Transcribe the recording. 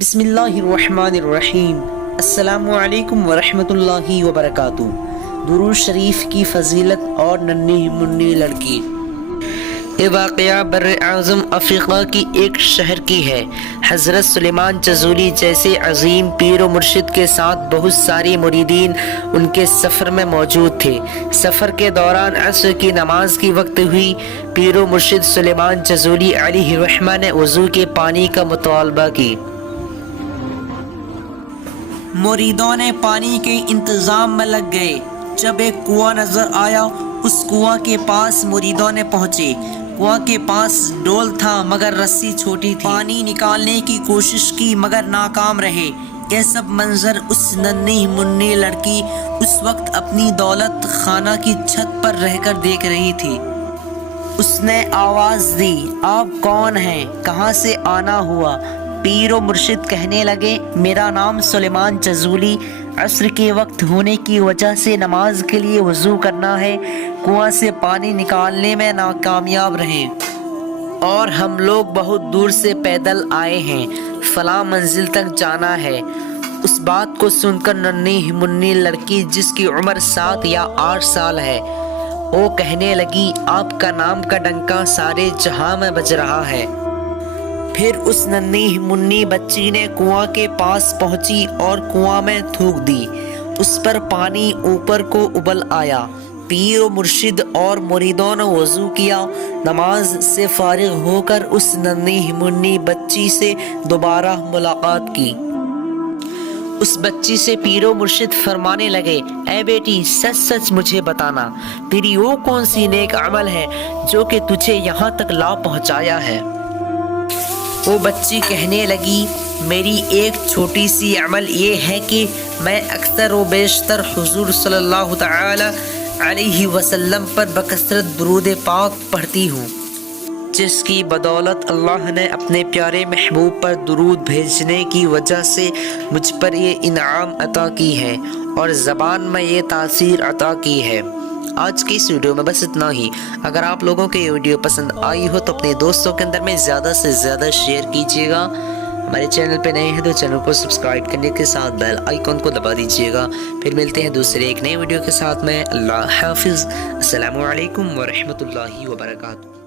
بسم اللہ الرحمن الرحیم۔ السلام علیکم ورحمۃ اللہ وبرکاتہ۔ درود شریف کی فضیلت اور ننھی منی لڑکی۔ یہ واقعہ بر اعظم افریقہ کی ایک شہر کی ہے۔ حضرت سلیمان جزولی جیسے عظیم پیر و مرشد کے ساتھ بہت ساری مریدین ان کے سفر میں موجود تھے۔ سفر کے دوران عصر کی نماز کی وقت ہوئی۔ پیر و مرشد سلیمان جزولی علیہ الرحمہ نے وضو کے پانی کا مطالبہ کی۔ مریدوں نے پانی کے انتظام میں لگ گئے۔ جب ایک کنواں نظر آیا، اس کنواں کے پاس مریدوں نے پہنچے۔ کنواں کے پاس ڈول تھا مگر رسی چھوٹی تھی۔ پانی نکالنے کی کوشش کی مگر ناکام رہے۔ یہ سب منظر اس ننھی منی لڑکی اس وقت اپنی دولت خانہ کی چھت پر رہ کر دیکھ رہی تھی۔ اس نے آواز دی، آپ کون ہیں؟ کہاں سے آنا ہوا؟ پیر و مرشد کہنے لگے، میرا نام سلیمان جزولی، عصر کے وقت ہونے کی وجہ سے نماز کے لیے وضو کرنا ہے، کنواں سے پانی نکالنے میں ناکامیاب رہے اور ہم لوگ بہت دور سے پیدل آئے ہیں، فلاں منزل تک جانا ہے۔ اس بات کو سن کر ننھی منی لڑکی جس کی عمر 7 یا 8 سال ہے، وہ کہنے لگی، آپ کا نام کا ڈنکا سارے جہاں میں بج رہا ہے۔ پھر اس ننھی منی بچی نے کنواں کے پاس پہنچی اور کنواں میں تھوک دی۔ اس پر پانی اوپر کو ابل آیا۔ پیر و مرشد اور مریدوں نے وضو کیا۔ نماز سے فارغ ہو کر اس ننھی منی بچی سے دوبارہ ملاقات کی۔ اس بچی سے پیر و مرشد فرمانے لگے، اے بیٹی، سچ سچ مجھے بتانا، تیری وہ کون سی نیک عمل ہے جو کہ تجھے یہاں تک لا پہنچایا ہے؟ وہ بچی کہنے لگی، میری ایک چھوٹی سی عمل یہ ہے کہ میں اکثر و بیشتر حضور صلی اللہ تعالی علیہ وسلم پر بکثرت درود پاک پڑھتی ہوں، جس کی بدولت اللہ نے اپنے پیارے محبوب پر درود بھیجنے کی وجہ سے مجھ پر یہ انعام عطا کی ہے اور زبان میں یہ تاثیر عطا کی ہے۔ آج کی اس ویڈیو میں بس اتنا ہی۔ اگر آپ لوگوں کو یہ ویڈیو پسند آئی ہو تو اپنے دوستوں کے اندر میں زیادہ سے زیادہ شیئر کیجیے گا۔ ہمارے چینل پہ نئے ہیں تو چینل کو سبسکرائب کرنے کے ساتھ بیل آئیکن کو دبا دیجیے گا۔ پھر ملتے ہیں دوسرے ایک نئے ویڈیو کے ساتھ میں۔ اللہ حافظ۔ السلام علیکم ورحمۃ اللہ وبرکاتہ۔